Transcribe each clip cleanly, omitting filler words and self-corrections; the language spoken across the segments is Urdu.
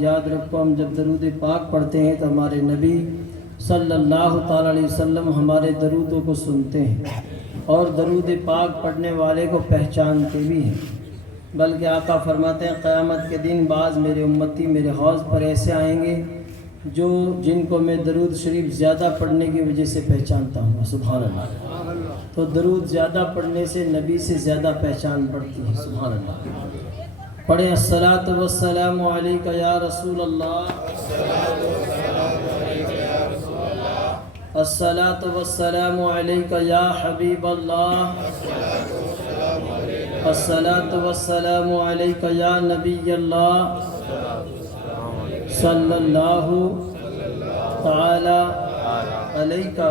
یاد رکھو ہم جب درود پاک پڑھتے ہیں تو ہمارے نبی صلی اللہ تعالیٰ علیہ وسلم ہمارے درودوں کو سنتے ہیں اور درود پاک پڑھنے والے کو پہچانتے بھی ہیں، بلکہ آقا فرماتے ہیں قیامت کے دن بعض میرے امتی میرے حوض پر ایسے آئیں گے جن کو میں درود شریف زیادہ پڑھنے کی وجہ سے پہچانتا ہوں۔ سبحان اللہ۔ تو درود زیادہ پڑھنے سے نبی سے زیادہ پہچان بڑھتی ہے۔ سبحان اللہ۔ پڑھیں الصلاۃ والسلام علیک یا رسول اللہ، الصلاۃ والسلام علیک یا حبیب اللہ، الصلاۃ والسلام علیک یا نبی اللہ صلی اللہ تعالی علیہ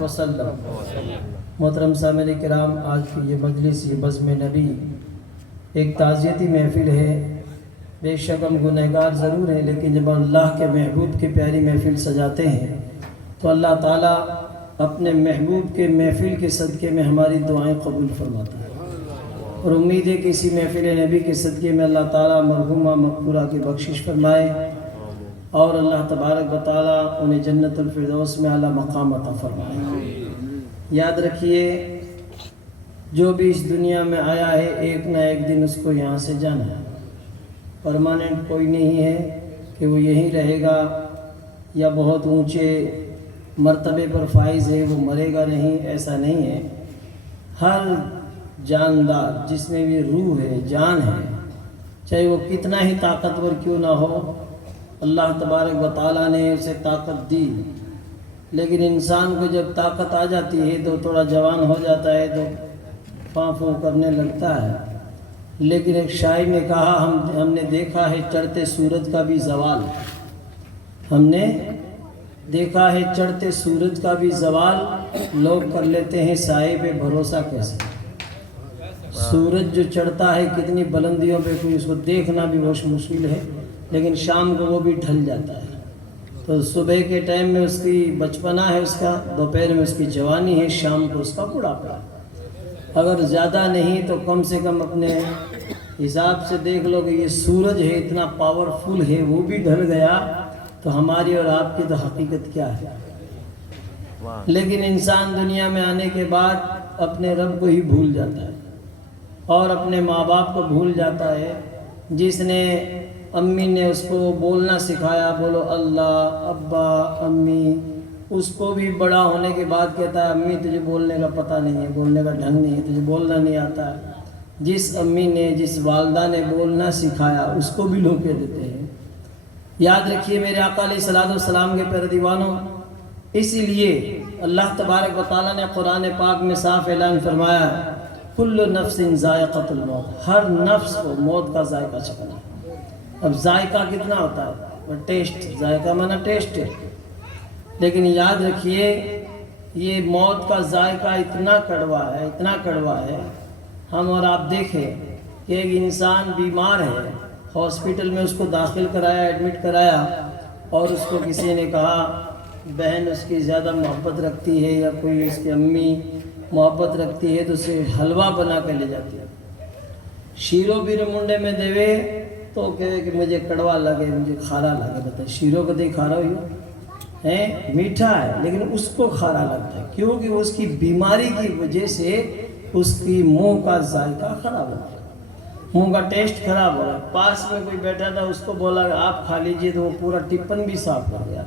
وسلم۔ محترم سامعین کرام، آج کی یہ مجلس یہ بزم نبی ایک تعزیتی محفل ہے۔ بے شک ہم گنہگار ضرور ہیں، لیکن جب اللہ کے محبوب کی پیاری محفل سجاتے ہیں تو اللہ تعالیٰ اپنے محبوب کے محفل کے صدقے میں ہماری دعائیں قبول فرماتا ہے، اور امید ہے کہ اسی محفل نبی کے صدقے میں اللہ تعالیٰ مرحومہ مغفورہ کی بخشش فرمائے اور اللہ تبارک و تعالیٰ انہیں جنت الفردوس میں اعلیٰ مقام عطا فرمائے۔ یاد رکھیے، جو بھی اس دنیا میں آیا ہے ایک نہ ایک دن اس کو یہاں سے جانا ہے۔ پرماننٹ کوئی نہیں ہے کہ وہ یہیں رہے گا یا بہت اونچے مرتبے پر فائز ہے وہ مرے گا نہیں، ایسا نہیں ہے۔ ہر جاندار جس میں بھی روح ہے، جان ہے، چاہے وہ کتنا ہی طاقتور کیوں نہ ہو، اللہ تبارک و تعالیٰ نے اسے طاقت دی، لیکن انسان کو جب طاقت آ جاتی ہے تو تھوڑا جوان ہو جاتا ہے تو فاں فوں کرنے لگتا ہے۔ لیکن ایک شاعر نے کہا ہم نے دیکھا ہے چڑھتے سورج کا بھی زوال، ہم نے دیکھا ہے چڑھتے سورج کا بھی زوال، لوگ کر لیتے ہیں سائے پہ بھروسہ کیسے۔ سورج جو چڑھتا ہے کتنی بلندیوں پہ کوئی اس کو دیکھنا بھی بہت مشکل ہے، لیکن شام کو وہ بھی ڈھل جاتا ہے۔ تو صبح کے ٹائم میں اس کی بچپنا ہے، اس کا دوپہر میں اس کی جوانی ہے، شام کو اس کا بڑھاپا ہے۔ اگر زیادہ نہیں تو کم سے کم اپنے حساب سے دیکھ لو کہ یہ سورج ہے اتنا پاورفل ہے، وہ بھی ڈھل گیا تو ہماری اور آپ کی تو حقیقت کیا ہے۔ لیکن انسان دنیا میں آنے کے بعد اپنے رب کو ہی بھول جاتا ہے اور اپنے ماں باپ کو بھول جاتا ہے۔ جس نے امی نے اس کو بولنا سکھایا، بولو اللہ، ابا، امی، اس کو بھی بڑا ہونے کے بعد کہتا ہے امی تجھے بولنے کا پتہ نہیں ہے، بولنے کا ڈھنگ نہیں ہے، تجھے بولنا نہیں آتا ہے۔ جس امی نے جس والدہ نے بولنا سکھایا اس کو بھی لوگ کہہ دیتے ہیں۔ یاد رکھیے میرے آقا علیہ الصلوۃ والسلام کے پیارے دیوانوں، اسی لیے اللہ تبارک و تعالیٰ نے قرآن پاک میں صاف اعلان فرمایا کل نفس ذائقۃ الموت، ہر نفس کو موت کا ذائقہ چکھنا ہے۔ اب ذائقہ کتنا ہوتا ہے؟ ٹیسٹ، ذائقہ مانا ٹیسٹ ہے، لیکن یاد رکھیے یہ موت کا ذائقہ اتنا کڑوا ہے، اتنا کڑوا ہے۔ ہم اور آپ دیکھیں کہ ایک انسان بیمار ہے، ہاسپٹل میں اس کو داخل کرایا، ایڈمٹ کرایا، اور اس کو کسی نے کہا بہن اس کی زیادہ محبت رکھتی ہے یا کوئی اس کی امی محبت رکھتی ہے تو اسے حلوہ بنا کے لے جاتی ہے۔ شیرو بھی منڈے میں دیوے تو کہے کہ مجھے کڑوا لگے، مجھے کھارا لگے۔ بتائیں شیرو کو دے کھارا ہوئی ہے، میٹھا ہے لیکن اس کو کھارا لگتا ہے، کیونکہ اس کی بیماری کی وجہ سے اس کی منہ کا ذائقہ خراب ہو گیا، منہ کا ٹیسٹ خراب ہو رہا ہے۔ پاس میں کوئی بیٹھا تھا، اس کو بولا کہ آپ کھا لیجئے، تو وہ پورا ٹپن بھی صاف کر گیا،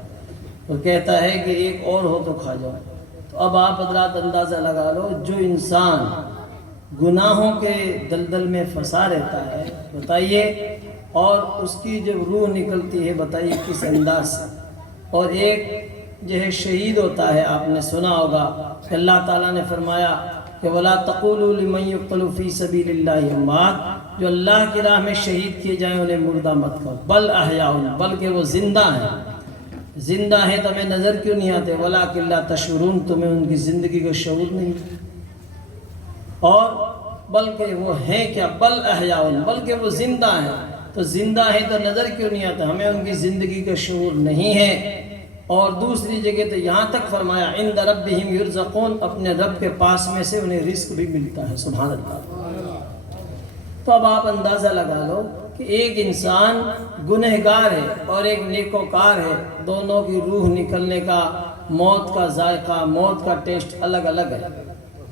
وہ کہتا ہے کہ ایک اور ہو تو کھا جاؤ۔ تو اب آپ حضرات اندازہ لگا لو، جو انسان گناہوں کے دلدل میں پھنسا رہتا ہے، بتائیے، اور اس کی جب روح نکلتی ہے بتائیے کس انداز سے۔ اور ایک جو ہے شہید ہوتا ہے، آپ نے سنا ہوگا کہ اللہ تعالیٰ نے فرمایا کہ وَلَا تَقُولُوا لِمَن يُقْتَلُ فِي سَبِيلِ اللَّهِ أَمْوَاتٌ، جو اللہ کی راہ میں شہید کیے جائیں انہیں مردہ مت کہو، بل احیاء، بلکہ وہ زندہ ہیں۔ زندہ ہیں تو ہمیں نظر کیوں نہیں آتے؟ وَلَٰكِن لَا تَشْعُرُونَ، تمہیں ان کی زندگی کا شعور نہیں، اور بلکہ وہ ہیں کیا؟ بل احیاء، بلکہ وہ زندہ ہیں۔ تو زندہ ہیں تو نظر کیوں نہیں آتا؟ ہمیں ان کی زندگی کا شعور نہیں ہے۔ اور دوسری جگہ تو یہاں تک فرمایا عند ربہم یرزقون، اپنے رب کے پاس میں سے انہیں رزق بھی ملتا ہے۔ سبحان اللہ۔ تو اب آپ اندازہ لگا لو کہ ایک انسان گنہگار ہے اور ایک نیکوکار ہے، دونوں کی روح نکلنے کا، موت کا ذائقہ، موت کا ٹیسٹ الگ الگ ہے۔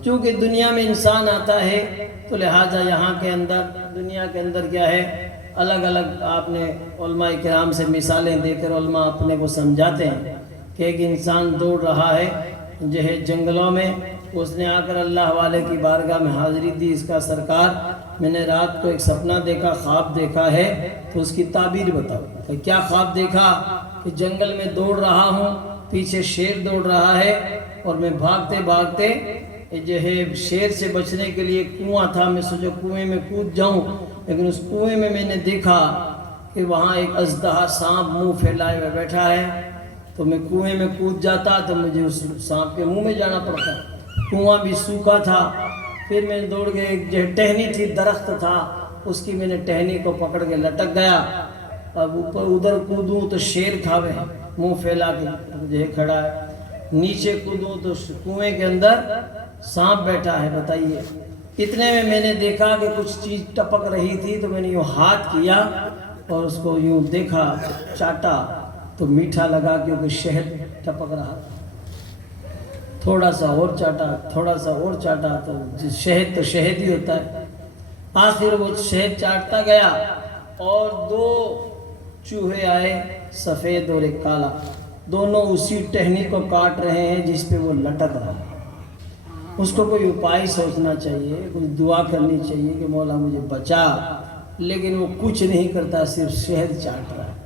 چونکہ دنیا میں انسان آتا ہے تو لہٰذا یہاں کے اندر، دنیا کے اندر کیا ہے، الگ الگ آپ نے علماء کرام سے مثالیں دے کر علماء اپنے کو سمجھاتے ہیں کہ ایک انسان دوڑ رہا ہے جو ہے جنگلوں میں، اس نے آ کر اللہ والے کی بارگاہ میں حاضری دی، اس کا سرکار میں نے رات کو ایک سپنا دیکھا، خواب دیکھا ہے، تو اس کی تعبیر بتاؤ کہ کیا خواب دیکھا؟ کہ جنگل میں دوڑ رہا ہوں، پیچھے شیر دوڑ رہا ہے اور میں بھاگتے بھاگتے جو ہے شیر سے بچنے کے لیے کنواں تھا، میں سوچا کنویں میں کود جاؤں، لیکن اس کنویں میں میں نے دیکھا کہ وہاں ایک اژدہا سانپ منہ پھیلائے ہوئے بیٹھا ہے، تو میں کنویں میں کود جاتا تو مجھے اس سانپ کے منہ میں جانا پڑتا، کنواں بھی سوکھا تھا۔ پھر میں دوڑ کے ایک جو ٹہنی تھی، درخت تھا، اس کی میں نے ٹہنی کو پکڑ کے لٹک گیا، اب اوپر ادھر کودوں تو شیر کھاوے منہ پھیلا کے جو ہے کھڑا ہے، نیچے کودوں تو کنویں کے اندر سانپ بیٹھا ہے۔ بتائیے، اتنے میں نے دیکھا کہ کچھ چیز ٹپک رہی تھی، تو میں نے یوں ہاتھ کیا اور اس کو یوں دیکھا، چاٹا تو میٹھا لگا کیونکہ شہد ٹپک رہا تھا، تھوڑا سا اور چاٹا، تھوڑا سا اور چاٹا، تو شہد تو شہد ہی ہوتا ہے۔ آخر وہ شہد چاٹتا گیا اور دو چوہے آئے، سفید اور ایک کالا، دونوں اسی ٹہنی کو کاٹ رہے ہیں جس پہ وہ لٹک رہا ہے۔ اس کو کوئی اپائے سوچنا چاہیے، کوئی دعا کرنی چاہیے کہ مولا مجھے بچا، لیکن وہ کچھ نہیں کرتا، صرف شہد چاٹ رہا ہے۔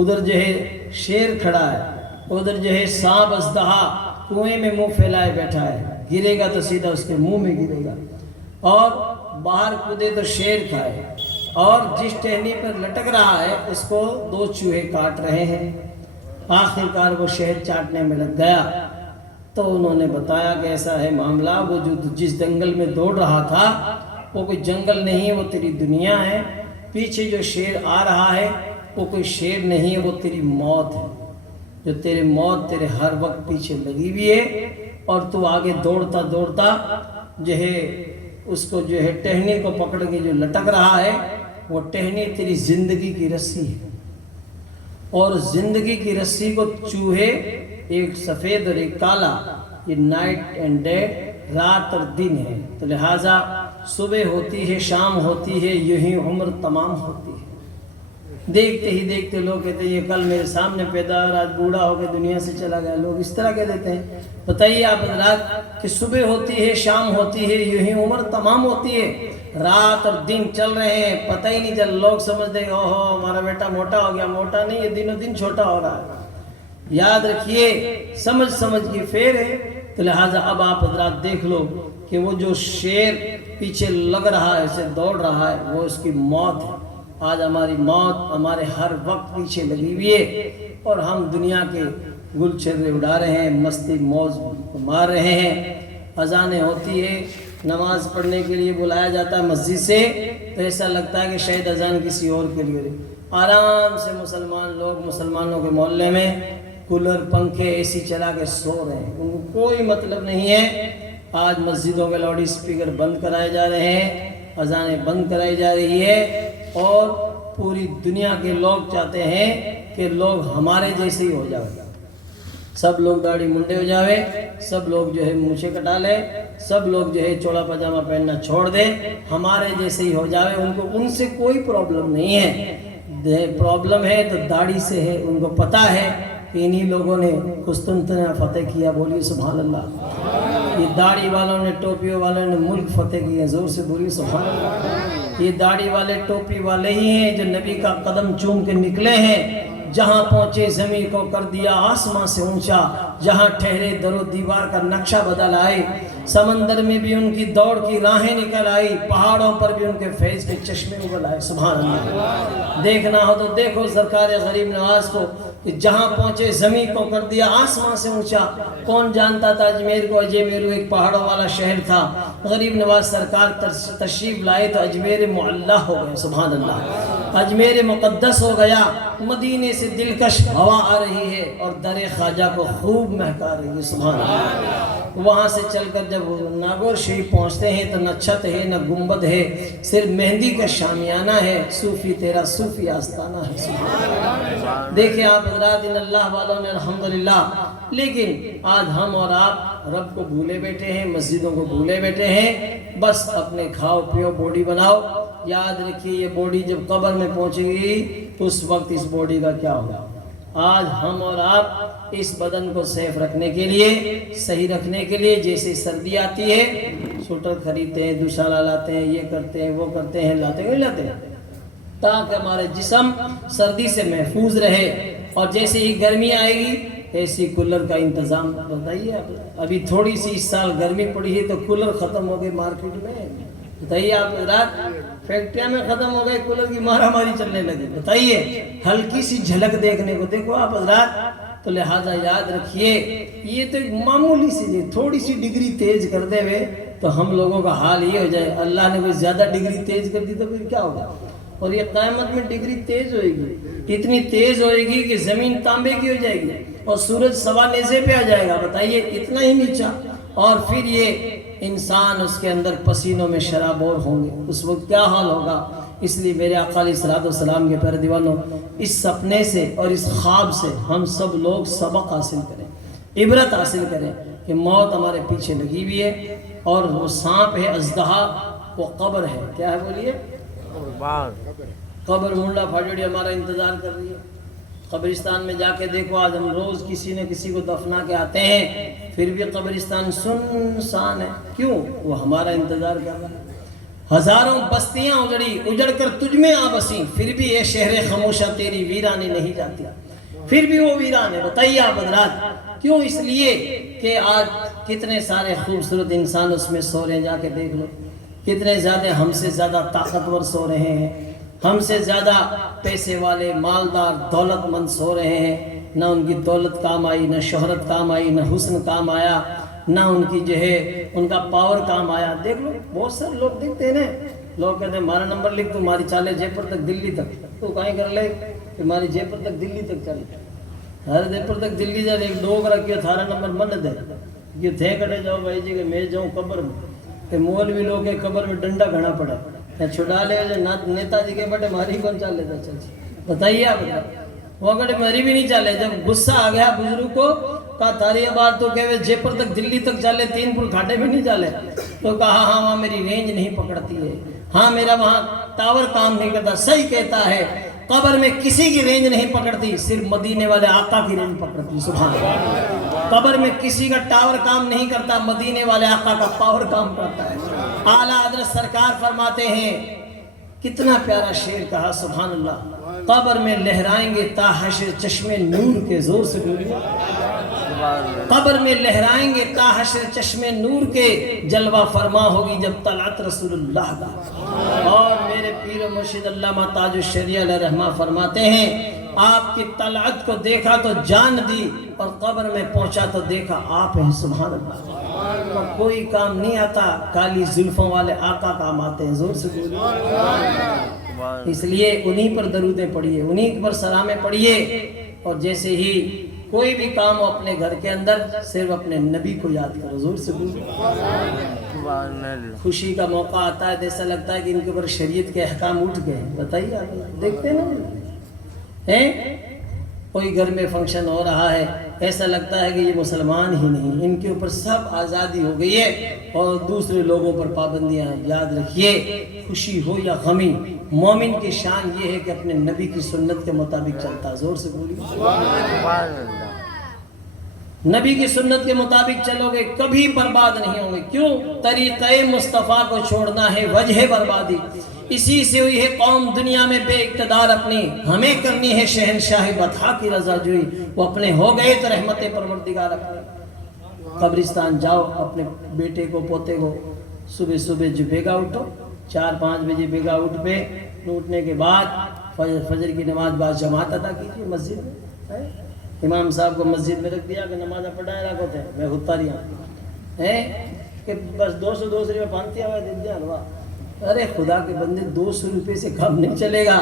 ادھر جو ہے شیر کھڑا ہے، ادھر جو ہے سانپ اژدہا کنویں میں منہ پھیلائے بیٹھا ہے، گرے گا تو سیدھا اس کے منہ میں گرے گا، اور باہر کودے تو شیر کھائے، اور جس ٹہنی پر لٹک رہا ہے اس کو دو چوہے کاٹ رہے ہیں۔ آخر کار وہ شہد چاٹنے میں لگ گیا، تو انہوں نے بتایا کہ ایسا ہے معاملہ، وہ جو جس جنگل میں دوڑ رہا تھا وہ کوئی جنگل نہیں ہے، وہ تیری دنیا ہے، پیچھے جو شیر آ رہا ہے وہ کوئی شیر نہیں ہے، وہ تیری موت ہے، جو تیرے موت تیرے ہر وقت پیچھے لگی ہوئی ہے، اور تو آگے دوڑتا دوڑتا جو ہے اس کو جو ہے ٹہنی کو پکڑ کے جو لٹک رہا ہے، وہ ٹہنی تیری زندگی کی رسی ہے، اور زندگی کی رسی کو چوہے، ایک سفید اور ایک کالا، یہ نائٹ اینڈ ڈے، رات اور دن ہے، تو لہٰذا صبح ہوتی ہے، شام ہوتی ہے، یوں ہی عمر تمام ہوتی ہے۔ دیکھتے ہی دیکھتے لوگ کہتے ہیں یہ کل میرے سامنے پیدا اور آج بوڑھا ہو کے دنیا سے چلا گیا، لوگ اس طرح کہہ دیتے ہیں۔ بتائیے آپ حضرات کہ صبح ہوتی ہے، شام ہوتی ہے، یوں ہی عمر تمام ہوتی ہے، رات اور دن چل رہے ہیں، پتہ ہی نہیں چل، لوگ سمجھتے ہیں اوہو ہمارا بیٹا موٹا ہو گیا، موٹا نہیں، یہ دنوں دن چھوٹا ہو رہا ہے۔ یاد رکھیے، سمجھ سمجھ کی فیر ہے، تو لہٰذا اب آپ حضرات دیکھ لو کہ وہ جو شیر پیچھے لگ رہا ہے، اسے دوڑ رہا ہے، وہ اس کی موت ہے۔ آج ہماری موت ہمارے ہر وقت پیچھے لگی ہوئی ہے، اور ہم دنیا کے گل چھرے اڑا رہے ہیں، مستی موج مار رہے ہیں۔ اذانیں ہوتی ہے، نماز پڑھنے کے لیے بلایا جاتا ہے مسجد سے، تو ایسا لگتا ہے کہ شاید اذان کسی اور کے لیے ہو رہی۔ آرام سے مسلمان لوگ مسلمانوں کے محلے میں کولر، پنکھے، اے سی چلا کے سو رہے ہیں، ان کو کوئی مطلب نہیں ہے۔ آج مسجدوں کے لاؤڈ اسپیکر بند کرائے جا رہے ہیں، اذانیں بند کرائی جا رہی ہے، اور پوری دنیا کے لوگ چاہتے ہیں کہ لوگ ہمارے جیسے ہی ہو جائے، سب لوگ داڑھی منڈے ہو جاوے، سب لوگ جو ہے مونچھیں کٹا لے، سب لوگ جو ہے چوڑا پاجامہ پہننا چھوڑ دے، ہمارے جیسے ہی ہو جاوے۔ ان کو ان سے کوئی پرابلم نہیں ہے، پرابلم ہے تو داڑھی سے ہے۔ ان کو پتہ ہے کہ انہی لوگوں نے قسطنطنیہ فتح کیا، بولیے سبحان اللہ۔ یہ داڑھی والوں نے، ٹوپیوں والوں نے ملک فتح کیا، زور سے بولیے سبحان اللہ۔ یہ داڑھی والے، ٹوپی والے ہی ہیں جو نبی کا قدم چوم کے نکلے ہیں، جہاں پہنچے زمین کو کر دیا آسمان سے اونچا، جہاں ٹھہرے در و دیوار کا نقشہ بدل آئے، سمندر میں بھی ان کی دوڑ کی راہیں نکل آئی، پہاڑوں پر بھی ان کے فیض کے چشمے ابل آئے، سبحان اللہ۔ دیکھنا ہو تو دیکھو سرکار غریب نواز کو، کہ جہاں پہنچے زمین کو کر دیا آسمان سے اونچا. کون جانتا تھا اجمیر کو؟ اجمیر ایک پہاڑوں والا شہر تھا. غریب نواز سرکار تشریف لائے تو اجمیر معلّہ ہو گیا. سبحان اللہ، اجمیر مقدس ہو گیا. مدینے سے دلکش ہوا آ رہی ہے اور در خواجہ کو خوب مہکا رہی ہے. سبحان اللہ. وہاں سے چل کر جب ناگور شریف پہنچتے ہیں تو نہ چھت ہے نہ گنبد ہے، صرف مہندی کا شامیانہ ہے. صوفی تیرا صوفی آستانہ ہے. سبحان اللہ. دیکھیں آپ حضرات، ان اللہ والوں نے الحمدللہ. لیکن آج ہم اور آپ رب کو بھولے بیٹھے ہیں، مسجدوں کو بھولے بیٹھے ہیں. بس اپنے کھاؤ پیو باڈی بناؤ. یاد رکھیے یہ باڈی جب قبر میں پہنچے گی تو اس وقت اس باڈی کا کیا ہوگا. آج ہم اور آپ اس بدن کو سیف رکھنے کے لیے، صحیح رکھنے کے لیے، جیسے سردی آتی ہے سوٹر خریدتے ہیں، دوشالہ لاتے ہیں، یہ کرتے ہیں وہ کرتے ہیں، لاتے ہیں لاتے ہیں تاکہ ہمارے جسم سردی سے محفوظ رہے. اور جیسے ہی گرمی آئے گی ایسی کولر کا انتظام. بتائیے آپ، ابھی تھوڑی سی اس سال گرمی پڑی ہے تو کولر ختم ہو گئے مارکیٹ میں. بتائیے آپ حضرات، فیکٹریاں میں ختم ہو گئے، کولر کی مارا ماری چلنے لگی. بتائیے، ہلکی سی جھلک دیکھنے کو دیکھو آپ حضرات. تو لہٰذا یاد رکھیے یہ تو ایک معمولی سی تھوڑی سی ڈگری تیز کر دے ہوئے تو ہم لوگوں کا حال یہ ہو جائے. اللہ نے کوئی زیادہ ڈگری تیز کر دی تو پھر کیا ہوگا. اور یہ قیامت میں ڈگری تیز ہوئے گی، اتنی تیز ہوئے گی کہ زمین تانبے کی ہو جائے گی اور سورج سوا نیزے پہ آ جائے گا. بتائیے اتنا ہی نیچا. اور پھر یہ انسان اس کے اندر پسینوں میں شرابور ہوں گے. اس وقت کیا حال ہوگا. اس لیے میرے آقا علیہ الصلوۃ والسلام کے پیارے دیوانوں، اس سپنے سے اور اس خواب سے ہم سب لوگ سبق حاصل کریں، عبرت حاصل کریں کہ موت ہمارے پیچھے لگی ہوئی ہے اور وہ سانپ ہے اژدہا، وہ قبر ہے. کیا ہے بولیے؟ قبر منڈا پھاڑی ہمارا انتظار کر رہی ہے. قبرستان میں جا کے دیکھو، آج ہم روز کسی نہ کسی کو دفنا کے آتے ہیں پھر بھی قبرستان سنسان ہے. کیوں؟ وہ ہمارا انتظار کر رہا ہے. ہزاروں بستیاں اجڑ کر تجھ میں آ بسیں پھر بھی یہ شہر خاموشہ تیری ویرانی نہیں جاتی، پھر بھی وہ ویران ہے. بتائیے آپ حضرات کیوں؟ اس لیے کہ آج کتنے سارے خوبصورت انسان اس میں سو رہے ہیں. جا کے دیکھ لو کتنے زیادہ ہم سے زیادہ طاقتور سو رہے ہیں، ہم سے زیادہ پیسے والے مالدار دولت مند سو رہے ہیں. نہ ان کی دولت کام آئی، نہ شہرت کام آئی، نہ حسن کام آیا، نہ ان کی جو ہے ان کا پاور کام آیا. دیکھ لو بہت سارے لوگ دیکھتے ہیں نا، لوگ کہتے ہیں ہمارا نمبر لکھ، تمہاری چالے جے پور تک دلی تک، تو کہیں کر لے تمہاری جے پور تک دلی تک چل، ہر جے پور تک دلی جائے. ایک ڈوگ رکھے 18 نمبر من دے یہ تھے کٹے جاؤ بھائی جی کہ میں جاؤں قبر میں. کہ مولوی لوگ کے قبر میں ڈنڈا گھنا پڑا چھڑا لے نیتا جی کے بٹے ماری کون چال لیتا. چل بتائیے آپ وہ گڑے مری بھی نہیں چالے. جب غصہ آ گیا بزرگ کو کہا تاری بار تو کہ جے پور تک دلی تک چالے، 3 پور گھاٹے میں نہیں چالے. تو کہا ہاں وہاں میری رینج نہیں پکڑتی ہے، ہاں میرا وہاں ٹاور کام نہیں کرتا. صحیح کہتا ہے، قبر میں کسی کی رینج نہیں پکڑتی، صرف مدینے والے آقا کی رینج پکڑتی. سبحان اللہ. قبر میں کسی کا ٹاور کام نہیں کرتا، مدینے والے آقا کا پاور کام کرتا ہے. اعلیٰ حضرت سرکار فرماتے ہیں، کتنا پیارا شعر کہا، سبحان اللہ. قبر میں لہرائیں گے تا حشر چشمے نور کے، زور سے بولیے. قبر میں لہرائیں گے تا حشر چشمے نور کے، جلوہ فرما ہوگی جب طلعت رسول اللہ کا. اور میرے پیر و مرشد علامہ تاج الشریعہ علیہ رحمہ فرماتے ہیں، آپ کی طلعت کو دیکھا تو جان دی اور قبر میں پہنچا تو دیکھا آپ ہیں. سبحان اللہ. کوئی کام نہیں آتا، کالی زلفوں والے آقا کام آتے ہیں. زور سے بولیے. اس لیے انہی پر درودیں پڑھیے، انہی پر سلامیں پڑھیے. اور جیسے ہی کوئی بھی کام ہو اپنے گھر کے اندر صرف اپنے نبی کو یاد کرو. زور سے بولیے. خوشی کا موقع آتا ہے تو ایسا لگتا ہے کہ ان کے اوپر شریعت کے احکام اٹھ گئے. بتائیے آپ دیکھتے نا ہیں، کوئی گھر میں فنکشن ہو رہا ہے ایسا لگتا ہے کہ یہ مسلمان ہی نہیں، ان کے اوپر سب آزادی ہو گئی ہے اور دوسرے لوگوں پر پابندیاں ہیں. یاد رکھیے، خوشی ہو یا غمی، مومن کی شان یہ ہے کہ اپنے نبی کی سنت کے مطابق چلتا. زور سے بولیے. نبی کی سنت کے مطابق چلو گے کبھی برباد نہیں ہوں گے. کیوں؟ طریقہ مصطفیٰ کو چھوڑنا ہے وجہ بربادی. اسی سے ہوئی ہے قوم دنیا میں بے اقتدار اپنی، ہمیں کرنی ہے شہنشاہ بطحا کی رضا جوئی. وہ اپنے ہو گئے تو رحمت پروردگار اپنے. قبرستان جاؤ، اپنے بیٹے کو پوتے کو صبح صبح جو بیگا اٹھو، 4-5 بجے بیگا اٹھ پہ، اٹھنے کے بعد فجر کی نماز بعد جماعت ادا کیجیے مسجد میں. امام صاحب کو مسجد میں رکھ دیا کہ نماز پڑھائے رکھو تھے میں ہوتا رہا ہے کہ بس 200 روپے پانتی آواز دے دیا ہلوا. ارے خدا کے بندے 200 روپے سے کم نہیں چلے گا.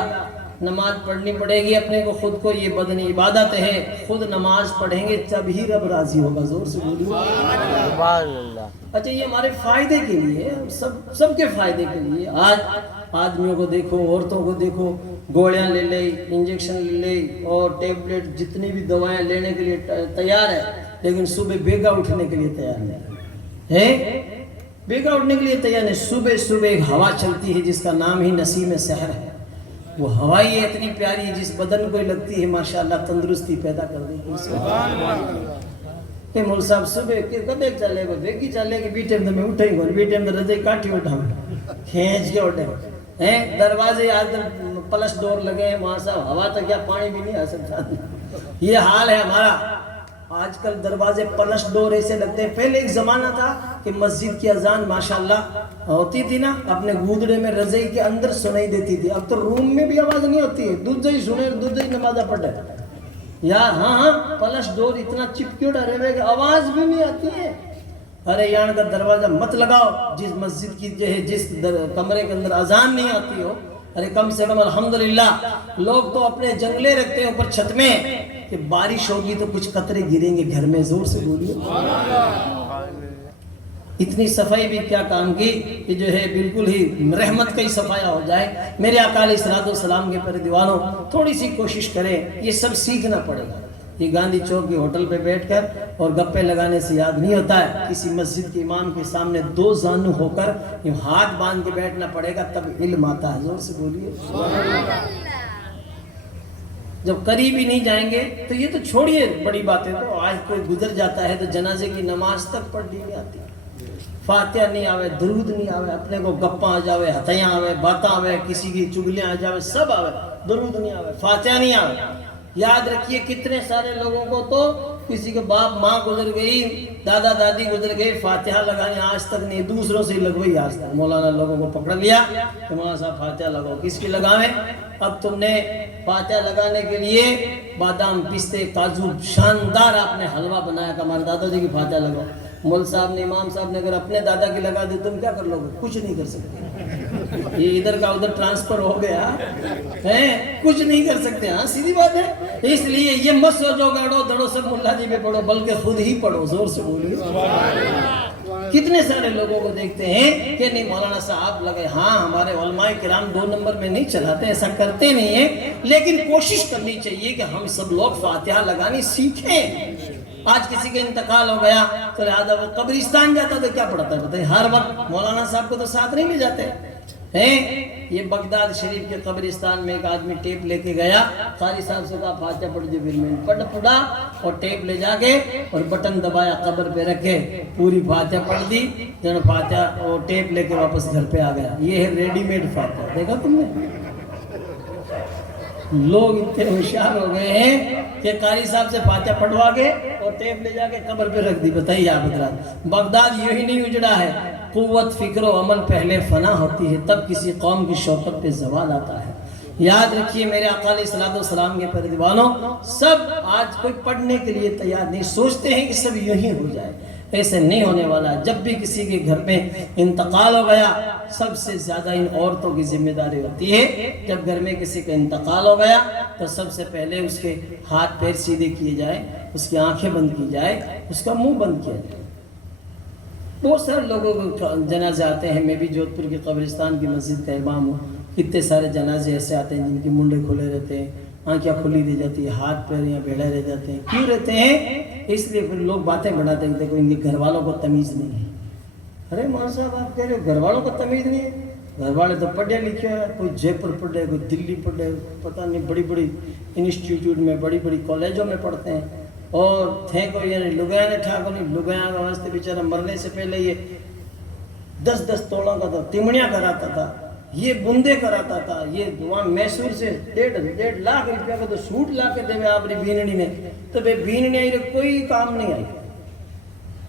نماز پڑھنی پڑے گی اپنے کو خود کو. یہ بدنی عبادت ہے. خود نماز پڑھیں گے تب ہی رب راضی ہوگا. زور سے بولیے سبحان اللہ. اچھا یہ ہمارے فائدے کے لیے, سب کے فائدے کے لیے. آج آدمیوں کو دیکھو, عورتوں کو دیکھو, گولیاں لے لے, انجیکشن لے لے اور ٹیبلٹ جتنی بھی دوائیں لینے کے لیے تیار ہے, لیکن صبح بیگا اٹھنے کے لیے تیار نہیں ہے. بیگا اٹھنے کے لیے تیار نہیں. صبح صبح ایک ہوا چلتی ہے جس کا نام ہی نسیم سحر ہے. وہ ہوا ہی اتنی پیاری ہے جس بدن کو لگتی ہے ماشاءاللہ تندرستی پیدا کر دیتی ہے. کہ مول صاحب صبح کبھی چلے گا بیگی چلے گی, بی ٹائم میں اٹھیں گے, بی ٹائم میں رضے کاٹی اٹھاؤں کھینچ کے اٹھیں ہیں. دروازے آج پلس ڈور لگے ہیں وہاں صاحب, ہوا تو کیا پانی بھی نہیں آ سکتا. یہ حال ہے ہمارا. آج کل دروازے پلس ڈور ایسے لگتے ہیں. پہلے ایک زمانہ تھا کہ مسجد کی اذان ماشاءاللہ ہوتی تھی نا, اپنے گودڑے میں رضائی کے اندر سنائی دیتی تھی. اب تو روم میں بھی آواز نہیں ہوتی ہے, دودھ ہی سنے, دودھ ہی نماز پڑھے یار. ہاں پلس ڈور اتنا چپکیوں ڈرے ہوئے کہ آواز بھی نہیں آتی ہے. ارے یہاں کا دروازہ مت لگاؤ جس مسجد کی جو ہے جس کمرے کے اندر اذان نہیں آتی ہو. ارے کم سے کم الحمدللہ لوگ تو اپنے جنگلے رکھتے ہیں اوپر چھت میں کہ بارش ہوگی تو کچھ قطرے گریں گے گھر میں. زور سے بولیے. اتنی صفائی بھی کیا کام کی کہ جو ہے بالکل ہی رحمت کا ہی صفایا ہو جائے. میرے آقا علیہ الصلوۃ والسلام کے پیارے دیوانوں, تھوڑی سی کوشش کریں. یہ سب سیکھنا پڑے گا. یہ گاندھی چوک کے ہوٹل پہ بیٹھ کر اور گپے لگانے سے یاد نہیں ہوتا ہے. کسی مسجد کے امام کے سامنے 2 زانو ہو کر ہاتھ باندھ کے بیٹھنا پڑے گا, تب علم آتا ہے. زور سے بولیے. جب قریب ہی نہیں جائیں گے تو یہ تو چھوڑیے بڑی باتیں. تو آج کوئی گزر جاتا ہے تو جنازے کی نماز تک پڑھنی نہیں آتی, فاتحہ نہیں آوے, درود نہیں آوے, اپنے کو گپاں آ جاوے, ہتھیاں آوے, باتاں آوے, کسی کی چگلیاں آ جاوے, سب آوے, درود نہیں آوے, فاتحہ نہیں آوے. یاد رکھیے کتنے سارے لوگوں کو تو کسی کے باپ ماں گزر گئی, دادا دادی گزر گئی, فاتحہ لگانے آج تک نہیں, دوسروں سے لگوئی آج تک. مولانا لوگوں کو پکڑ لیا کہ مولانا صاحب فاتحہ لگاؤ. کس کی لگاویں؟ اب تم نے فاتحہ لگانے کے لیے بادام, پستے, کاجو شاندار آپ نے حلوہ بنایا کہ ہمارے دادا جی کی فاتحہ لگاؤ. مول صاحب نے, امام صاحب نے اگر اپنے دادا کی لگا دی تم کیا کر لو گے؟ کچھ نہیں کر سکتے. یہ ادھر کا ادھر ٹرانسفر ہو گیا ہے, کچھ نہیں کر سکتے. ہاں سیدھی بات ہے. اس لیے یہ مت سوچو گاڑو دڑو سب ملا جی پہ پڑھو, بلکہ خود ہی پڑھو. زور سے بولیے. کتنے سارے لوگوں کو دیکھتے ہیں کہ نہیں مولانا صاحب لگے. ہاں ہمارے علماء کرام 2 نمبر میں نہیں چلاتے, ایسا کرتے نہیں ہیں, لیکن کوشش کرنی چاہیے کہ ہم سب لوگ فاتحہ لگانی سیکھیں. آج کسی کا انتقال ہو گیا تو لہٰذا وہ قبرستان جاتا تو کیا پڑھتا ہے بتائیے؟ ہر وقت مولانا صاحب کو تو ساتھ نہیں لے جاتے ہیں. یہ بغداد شریف کے قبرستان میں ایک آدمی ٹیپ لے کے گیا, قاری صاحب سے کہا فاتحہ پڑھ دی. پڑھا اور ٹیپ لے جا کے اور بٹن دبایا, قبر پہ رکھے, پوری فاتحہ پڑھ دی. جب فاتحہ اور ٹیپ لے کے واپس گھر پہ آ گیا. یہ ہے ریڈی میڈ فاتحہ. دیکھا تم نے؟ لوگ اتنے ہوشیار ہو گئے ہیں کہ قاری صاحب سے فاتحہ پڑھوا کے اور ٹیپ لے جا کے قبر پہ رکھ دی. بتائیے آپ حضرات, بغداد یوں ہی نہیں اجڑا ہے. قوت فکر و عمل پہلے فنا ہوتی ہے, تب کسی قوم کی شوکت پہ زوال آتا ہے. یاد رکھیے میرے آقا علیہ الصلوۃ والسلام کے پیارے دیوانوں, سب آج کوئی پڑھنے کے لیے تیار نہیں. سوچتے ہیں کہ سب یوں ہی ہو جائے. ایسے نہیں ہونے والا. جب بھی کسی کے گھر میں انتقال ہو گیا, سب سے زیادہ ان عورتوں کی ذمہ داری ہوتی ہے. جب گھر میں کسی کا انتقال ہو گیا تو سب سے پہلے اس کے ہاتھ پیر سیدھے کیے جائے, اس کی آنکھیں بند کی جائے, اس کا منہ بند کیا جائے. بہت سارے لوگوں کو جنازے آتے ہیں. میں بھی جودھ پور کے قبرستان کی مسجد کا امام ہوں. کتنے سارے جنازے ایسے آتے ہیں جن کی منڈے کھلے رہتے ہیں, آنکھیں کھلی رہ جاتی ہے, ہاتھ پیر یہاں بیڑے رہ جاتے ہیں. کیوں رہتے ہیں؟ اس لیے پھر لوگ باتیں بڑھاتے ہیں, دیکھو ان کے گھر والوں کو تمیز نہیں ہے. ارے مولانا صاحب آپ کہہ رہے ہو گھر والوں کو تمیز نہیں ہے؟ گھر والے تو پڑھے لکھے ہیں, کوئی جے پور پڑھے, کوئی دلی پڑھے, پتہ نہیں بڑی بڑی انسٹیٹیوٹ میں, بڑی بڑی کالجوں میں پڑھتے ہیں. اور تھے کو یعنی لگایا نے ٹھاکو نہیں, لگایا کا واسطے بیچارہ مرنے سے پہلے یہ 10-10 توڑوں کا تھا, تمڑیاں کراتا تھا, یہ بندے کراتا تھا. یہ وہاں میسور سے 1.5 لاکھ روپیہ کا تو سوٹ لا کے دے آپ بینڑی میں, تو بے بینڑی آئی کوئی کام نہیں آئی.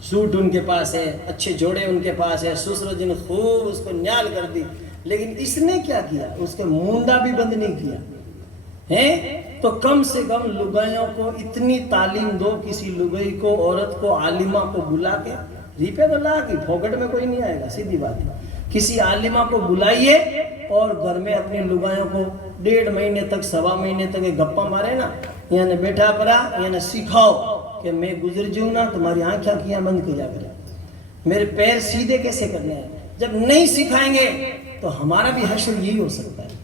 سوٹ ان کے پاس ہے, اچھے جوڑے ان کے پاس ہے, سسر جن خوب اس کو نیال کر دی. لیکن اس نے کیا کیا؟ اس کے مونڈا بھی بند نہیں کیا. ہیں تو کم سے کم لگائیوں کو اتنی تعلیم دو، کسی لگائی کو، عورت کو، عالمہ کو بلا کے، ریپے تو لا کی پھوکٹ میں کوئی نہیں آئے گا، سیدھی بات ہے، کسی عالمہ کو بلائیے اور گھر میں اپنی لگائیوں کو 1.5 مہینے تک، 1.25 مہینے تک گپا مارے نا، یعنی بیٹھا پڑا، یعنی سکھاؤ کہ میں گزر جاؤں نا تمہاری آنکھیں کیاں بند کیا کرے، میرے پیر سیدھے کیسے کرنے ہیں۔ جب نہیں سکھائیں گے تو ہمارا بھی حشر یہی ہو سکتا ہے۔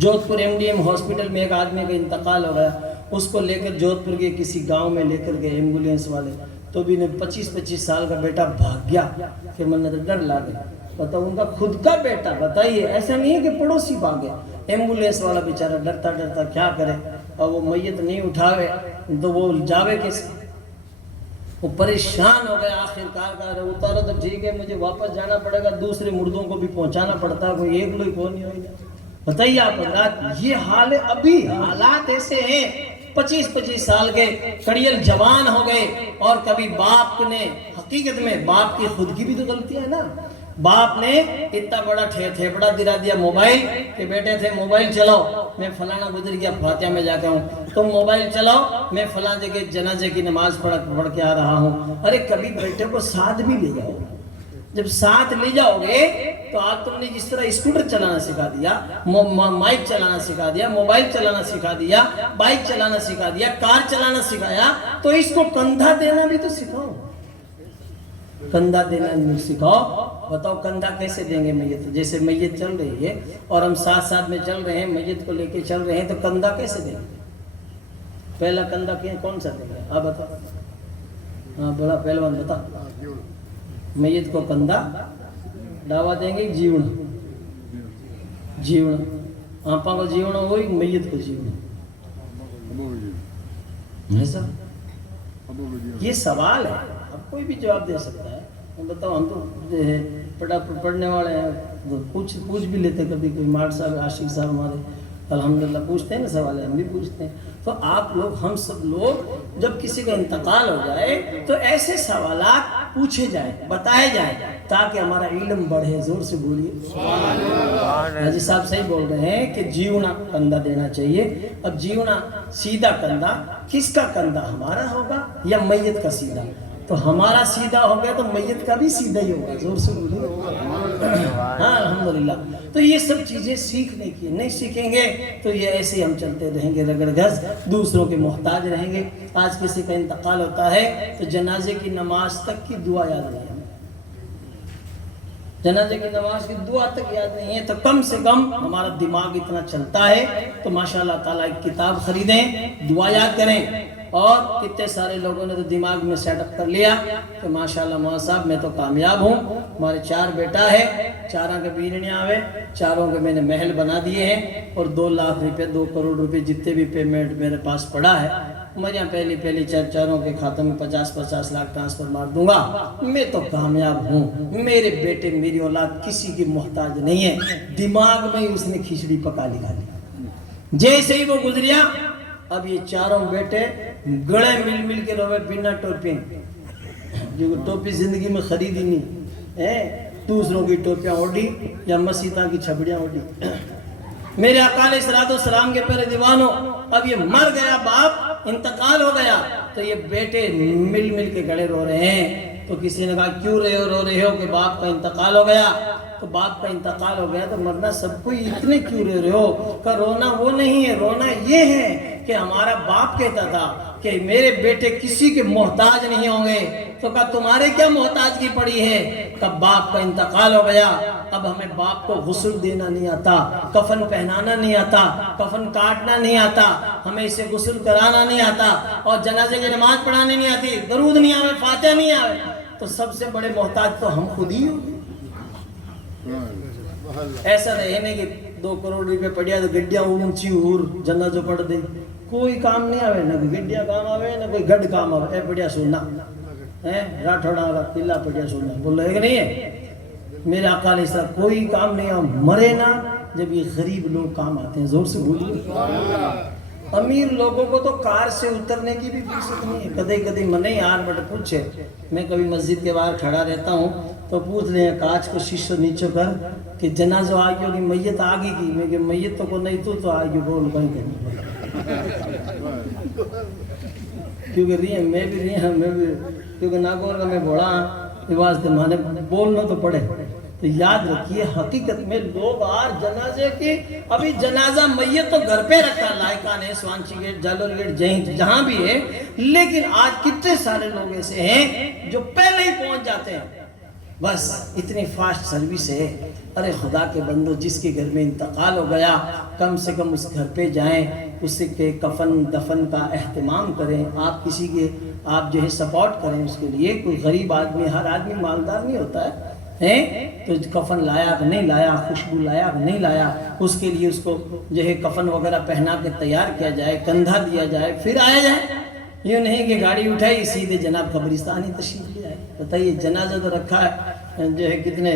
جودھ پور MDM ہاسپٹل میں ایک آدمی کا انتقال ہو گیا، اس کو لے کر جودھ پور کے کسی گاؤں میں لے کر گئے ایمبولینس والے، تو بھی 25 سال کا بیٹا بھاگ گیا، پھر من تو ڈر لا گیا، بتاؤ ان کا خود کا بیٹا، بتائیے، ایسا نہیں ہے کہ پڑوسی بھاگ گیا، ایمبولینس والا بیچارہ ڈرتا ڈرتا کیا کرے، اور وہ میت نہیں اٹھاوے تو وہ جاوے کیسے، وہ پریشان ہو گیا، آخر کار اتارو تو ٹھیک ہے، مجھے واپس جانا پڑے گا، دوسرے مردوں کو بھی پہنچانا پڑتا ہے، کوئی ایک لوگ کون نہیں ہوئی۔ بتائیے آپ حضرات، یہ حال ہے، ابھی حالات ایسے ہیں، 25 سال کے کڑیل جوان ہو گئے، اور کبھی باپ نے، حقیقت میں باپ کی خود کی بھی تو غلطی ہے نا، باپ نے اتنا بڑا تھیپڑا دلا دیا موبائل کہ بیٹے تھے موبائل چلاؤ، میں فلانا گزر گیا فاتحہ میں جا کے ہوں، تم موبائل چلاؤ، میں فلاں جگہ جنازے کی نماز پڑھ کے آ رہا ہوں۔ ارے کبھی بیٹے کو ساتھ بھی لے جاؤ، جب ساتھ لے جاؤ گے تو آج تم نے جس طرح اسکوٹر چلانا سکھا دیا، مائک چلانا سکھا دیا، موبائل چلانا سکھا دیا، بائک چلانا سکھا دیا، کار چلانا سکھایا، تو اس کو کندھا دینا بھی تو سکھاؤ، کندھا دینا نہیں سکھاؤ۔ بتاؤ کندھا کیسے دیں گے میت؟ جیسے میت چل رہی ہے اور ہم ساتھ میں چل رہے ہیں، میت کو لے کے چل رہے ہیں، تو کندھا کیسے دیں گے؟ پہلا کندھا کون سا دیں گے آپ بتاؤ؟ ہاں بڑا پہلوان بتا، میت کو کندھا ڈاوا دیں گے، جیونا آپا کو جیونا ہوئی، میت کو جیونا، ایسا یہ سوال ہے، اب کوئی بھی جواب دے سکتا ہے۔ بتاؤ ہم تو پڑھنے والے ہیں، پوچھ بھی لیتے، کبھی کوئی مار صاحب، عاشق صاحب ہمارے الحمدللہ پوچھتے ہیں نا سوال، ہم بھی پوچھتے ہیں۔ تو آپ لوگ، ہم سب لوگ جب کسی کا انتقال ہو جائے تو ایسے سوالات پوچھے جائیں، بتائے جائیں، تاکہ ہمارا علم بڑھے۔ زور سے بولیے حاجی صاحب صحیح بول رہے ہیں کہ جیونا کندھا دینا چاہیے۔ اب جیونا سیدھا کندھا، کس کا کندھا، ہمارا ہوگا یا میت کا سیدھا؟ تو ہمارا سیدھا ہو گیا تو میت کا بھی سیدھا ہی ہوگا۔ زور سے بولیے ہاں الحمدللہ۔ تو یہ سب چیزیں سیکھنے کی، نہیں سیکھیں گے تو یہ ایسے ہم چلتے رہیں گے رگڑ گھس، دوسروں کے محتاج رہیں گے۔ آج کسی کا انتقال ہوتا ہے تو جنازے کی نماز تک کی دعا یاد نہیں ہے، جنازے کی نماز کی دعا تک یاد نہیں ہے، تو کم سے کم ہمارا دماغ اتنا چلتا ہے تو ماشاءاللہ تعالیٰ ایک کتاب خریدیں، دعا یاد کریں۔ اور کتنے سارے لوگوں نے تو دماغ میں سیٹ اپ کر لیا کہ ماشاءاللہ مولانا صاحب میں تو کامیاب ہوں، ہمارے 4 بیٹا ہے، 4 کے بیڑنے آوے، 4 کے میں نے محل بنا دیے ہیں، اور 2 لاکھ روپے 2 کروڑ روپے جتنے بھی پیمنٹ میرے پاس پڑا ہے، میں یہاں پہلی 4 کے کھاتوں میں 50 لاکھ ٹرانسفر مار دوں گا، میں تو کامیاب ہوں، میرے بیٹے میری اولاد کسی کی محتاج نہیں ہے۔ دماغ میں اس نے کھچڑی پکا لی، جیسے ہی وہ گزریا، اب یہ 4 بیٹے گڑے مل کے روے بنا ٹوپی، جو ٹوپی زندگی میں خریدی نہیں ہے، دوسروں کی ٹوپیاں اوڑی یا مسیطہ کی چھپڑیاں اوڑی۔ میرے آقا علیہ السلام کے پیارے دیوانوں، اب یہ مر گیا باپ، انتقال ہو گیا، تو یہ بیٹے مل کے گڑے رو رہے ہیں۔ تو کسی نے کہا کیوں رو رہے ہو کہ باپ کا انتقال ہو گیا؟ تو باپ کا انتقال ہو گیا تو مرنا سب کو، اتنے کیوں رو رہے ہو؟ کہ رونا وہ نہیں ہے، رونا یہ ہے کہ ہمارا باپ کہتا تھا کہ میرے بیٹے کسی کے محتاج نہیں ہوں گے۔ تو کہا تمہارے کیا محتاج کی پڑی ہے؟ کہ باپ کا انتقال ہو گیا، اب ہمیں باپ کو غسل دینا نہیں آتا، کفن پہنانا نہیں آتا، کفن کاٹنا نہیں آتا، ہمیں اسے غسل کرانا نہیں آتا، اور جنازے کی نماز پڑھانے نہیں آتی، درود نہیں آوے، فاتحہ نہیں آوے، تو سب سے بڑے محتاج تو ہم خود ہی ہوں۔ ایسا رہے نہیں کہ 2 کروڑ روپے پڑیا تو گڈیاں اونچی اور جنازہ پڑھ دے، کوئی کام نہیں آوے، نہ گڈیاں کام آوے نہ کوئی گڈ کام آوے، اے پڑیا سونا راٹھوڑا کا قلعہ پڑیا سونا، بول رہے کہ نہیں ہے؟ میرے آقا علیہ السلام کوئی کام نہیں آ، مرے نا جب یہ غریب لوگ کام آتے ہیں۔ زور سے بولیے۔ امیر لوگوں کو تو کار سے اترنے کی بھی فرصت نہیں ہے، کدے کدے منع یار بٹ پوچھے، میں کبھی مسجد کے باہر کھڑا رہتا ہوں تو پوچھ رہے ہیں کاج کو شیشو نیچو کر کہ جنازہ آگے ہوگی میت آگے کی، میں کہ میت تو کو نہیں تو آگے بول بن گئی کیونکہ رہی ہیں میں بھی رہی ہیں میں بھی کیونکہ ناگور کا میں بوڑا رواج دے مانے بولنا تو پڑے. تو یاد رکھیے حقیقت میں لوگ آر جنازے کی ابھی جنازہ میت تو گھر پہ رکھا لائکان ہے سوانچی گیٹ جالور گیٹ جہاں بھی ہے، لیکن آج کتنے سارے لوگ ایسے ہیں جو پہلے ہی پہنچ جاتے ہیں. بس اتنی فاسٹ سروس ہے. ارے خدا کے بندو جس کے گھر میں انتقال ہو گیا کم سے کم اس گھر پہ جائیں، اس کے کفن دفن کا اہتمام کریں. آپ کسی کے آپ جو ہے سپورٹ کریں اس کے لیے. کوئی غریب آدمی، ہر آدمی مالدار نہیں ہوتا ہے تو کفن لایا کہ نہیں لایا، خوشبو لایا کہ نہیں لایا، اس کے لیے اس کو جو ہے کفن وغیرہ پہنا کے تیار کیا جائے، کندھا دیا جائے، پھر آیا جائے. یوں نہیں کہ گاڑی اٹھائی سیدھے جناب قبرستانی تشریف لے آئے. بتائیے جنازہ تو رکھا ہے جو ہے کتنے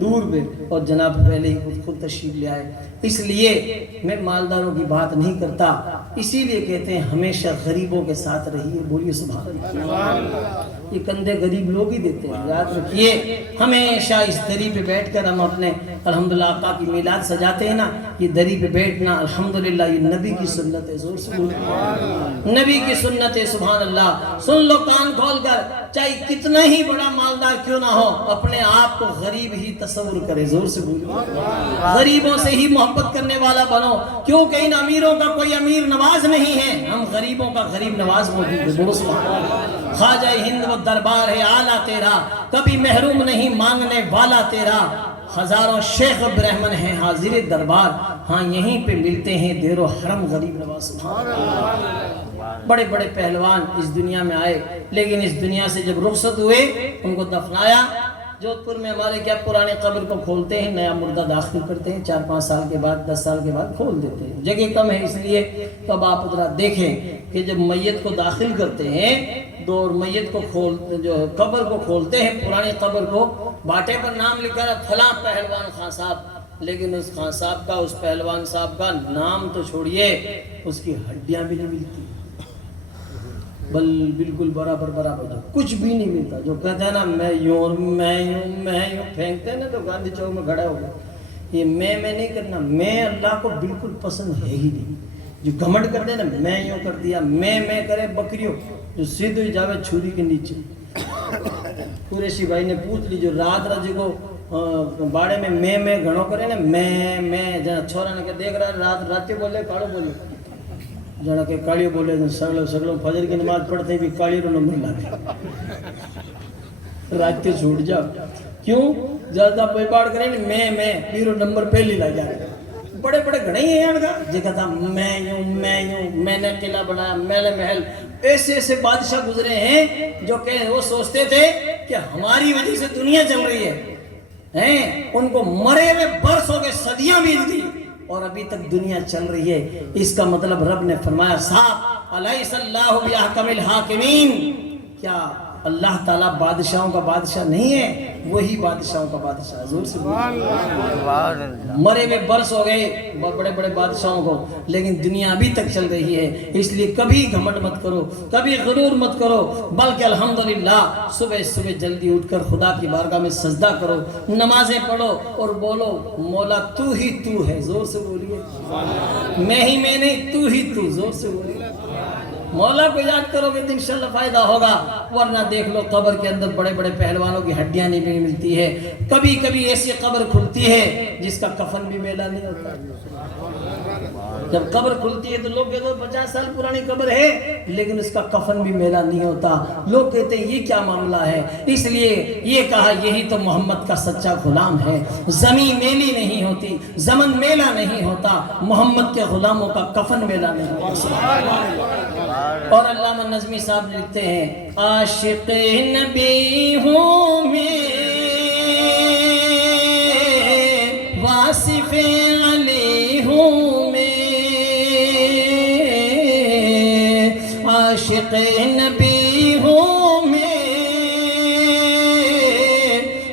دور پہ اور جناب پہلے ہی خود تشریف لے آئے. اس لیے میں مالداروں کی بات نہیں کرتا، اسی لیے کہتے ہیں ہمیشہ غریبوں کے ساتھ رہیے. بولیے سبحان اللہ. یہ کندھے غریب لوگ ہی دیتے ہیں. یاد رکھیے ہمیشہ اس دری پہ بیٹھ کر ہم اپنے الحمدللہ آقا کی میلاد سجاتے ہیں نا، یہ دری پہ بیٹھنا الحمدللہ یہ نبی کی سنت ہے. زور سے بولیے نبی کی سنت ہے. سبحان اللہ. سن لو کان کھول کر، چاہے کتنا ہی بڑا مالدار کیوں نہ ہو اپنے آپ کو غریب ہی تصور کرے. زور سے بولیے غریبوں سے ہی محبت کرنے والا بنو، کیونکہ ان امیروں کا کوئی امیر نواز نہیں ہے، ہم غریبوں کا غریب نواز موجود ہے. بولو سبحان اللہ. خواجہ ہند و دربار ہے آلہ تیرا، کبھی محروم نہیں مانگنے والا تیرا. ہزاروں شیخ برہمن ہیں حاضر دربار، ہاں یہیں پہ ملتے ہیں دیر و حرم غریب نواز. سبحان اللہ. بڑے بڑے پہلوان اس دنیا میں آئے، لیکن اس دنیا سے جب رخصت ہوئے ان کو دفنایا. جودھ پور میں ہمارے کیا پرانے قبر کو کھولتے ہیں، نیا مردہ داخل کرتے ہیں، 4-5 سال کے بعد 10 سال کے بعد کھول دیتے ہیں. جگہ کم ہے اس لیے. تب آپ ذرا دیکھیں کہ جب میت کو داخل کرتے ہیں تو میت کو جو قبر کو کھولتے ہیں، پرانی قبر کو، باٹے پر نام لکھا ہے فلاں پہلوان خان صاحب، لیکن اس خان صاحب کا، اس پہلوان صاحب کا نام تو چھوڑیے، اس کی ہڈیاں بھی نہیں ملتی. بالکل برابر کچھ بھی نہیں ملتا. جو کہتے ہیں نا میں یوں پھینکتے ہیں نا تو گاندھی چوک میں کھڑا ہو گیا. یہ میں نہیں کرنا، میں اللہ کو بالکل پسند ہے ہی نہیں. جو گھمنڈ کر دے نا میں یوں کر دیا، میں کرے بکریوں جو سیدھے جاوے چھری کے نیچے. قریشی بھائی نے پوچھ لی جو رات جی کو باڑے میں گھنوں کرے نا میں جنا چھوڑا نے کہ دیکھ رہا رات بولے کاڑو بولے جنا کہ کاڑیو بولے سگلوں فجر کی نماز پڑھتے بھی کاڑی رو نمبر لاتے رات چھوٹ جاؤ. کیوں زیادہ پہ باڑ کریں میں پیرو نمبر پہلی لا جائے. بڑے گھڑے ہی ہیں کا جگہ تھا میں یوں میں نے قلعہ بنایا محل. ایسے بادشاہ گزرے ہیں جو کہ وہ سوچتے تھے کہ ہماری وجہ سے دنیا چل رہی ہے. ان کو مرے ہوئے برس ہو گئے، صدیاں بیت گئی اور ابھی تک دنیا چل رہی ہے. اس کا مطلب رب نے فرمایا صاحب الیس اللہ باحکم الحاکمین، کیا اللہ تعالیٰ بادشاہوں کا بادشاہ نہیں ہے؟ وہی بادشاہوں کا بادشاہ. زور سے مرے میں برس ہو گئے بڑے بادشاہوں کو، لیکن دنیا ابھی تک چل رہی ہے. اس لیے کبھی گھمنڈ مت کرو، کبھی غرور مت کرو، بلکہ الحمدللہ صبح جلدی اٹھ کر خدا کی بارگاہ میں سجدہ کرو، نمازیں پڑھو اور بولو مولا تو ہی تو ہے. زور سے بولیے میں نہیں، تو ہی تو. زور سے بولیے مولا کو یاد کرو گے تو انشاءاللہ فائدہ ہوگا. ورنہ دیکھ لو قبر کے اندر بڑے پہلوانوں کی ہڈیاں نہیں ملتی ہے. کبھی ایسی قبر کھلتی ہے جس کا کفن بھی میلا نہیں ہوتا. جب قبر کھلتی ہے تو لوگ کہتے ہیں 50 سال پرانی قبر ہے لیکن اس کا کفن بھی میلا نہیں ہوتا. لوگ کہتے ہیں یہ کیا معاملہ ہے. اس لیے یہ کہا یہی تو محمد کا سچا غلام ہے. زمین میلی نہیں ہوتی، زمن میلا نہیں ہوتا، محمد کے غلاموں کا کفن میلا نہیں ہوتا. اور علامہ نظمی صاحب لکھتے ہیں عاشق نبی ہوں میں، واصف علی ہوں میں، عاشق نبی ہوں میں،